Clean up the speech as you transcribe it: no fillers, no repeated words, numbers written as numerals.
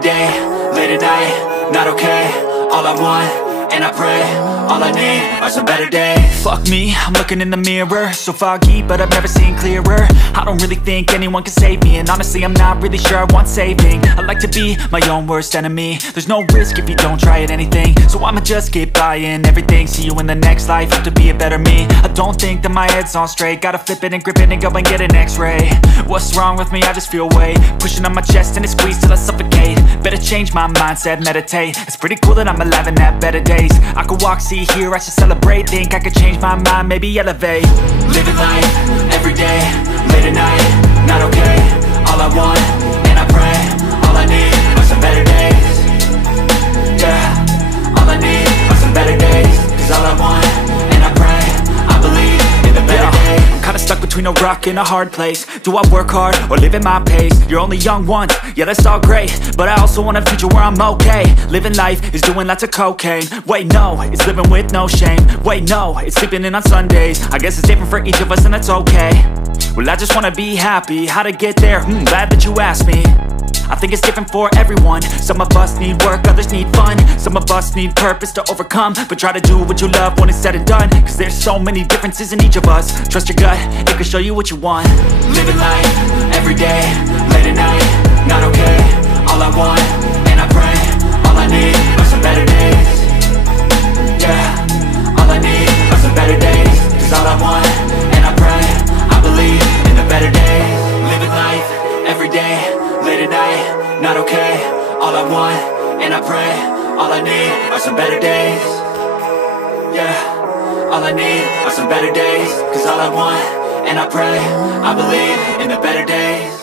day, late at night, not okay. All I want, and I pray, all I need are some better days. Fuck me, I'm looking in the mirror, so foggy, but I've never seen clearer. I don't really think anyone can save me, and honestly I'm not really sure I want saving. I like to be my own worst enemy. There's no risk if you don't try at anything, so I'ma just keep buying everything. See you in the next life, hope to be a better me. I don't think that my head's on straight, gotta flip it and grip it and go and get an x-ray. What's wrong with me? I just feel weight pushing on my chest and it squeezes till I suffocate. Better change my mindset, meditate. It's pretty cool that I'm alive and have better days. I could walk, see, hear, I should celebrate. Think I could change my mind, maybe elevate. Living life, every day, late at night, not okay. All I want, and I pray, all I need are some better days. Yeah, all I need are some better days. Cause all I want, and I pray, I believe in the better days. I'm kinda stuck between a rock and a hard place. Do I work hard, or live at my pace? You're only young once, yeah that's all great, but I also want a future where I'm okay. Living life is doing lots of cocaine. Wait no, it's living with no shame. Wait no, it's sleeping in on Sundays. I guess it's different for each of us and that's okay. Well I just wanna be happy, how to get there? Glad that you asked me. I think it's different for everyone. Some of us need work, others need fun. Some of us need purpose to overcome. But try to do what you love when it's said and done. Cause there's so many differences in each of us. Trust your gut, it can show you what you want. Living life, every day, late at night, not okay. All I want, and I pray, all I need are some better days. Yeah, all I need are some better days. Cause all I want, and I pray, I believe in the better days. Living life, every day, late at night, not okay. All I want, and I pray, all I need are some better days. Yeah, all I need are some better days. Cause all I want, and I pray, I believe in the better days.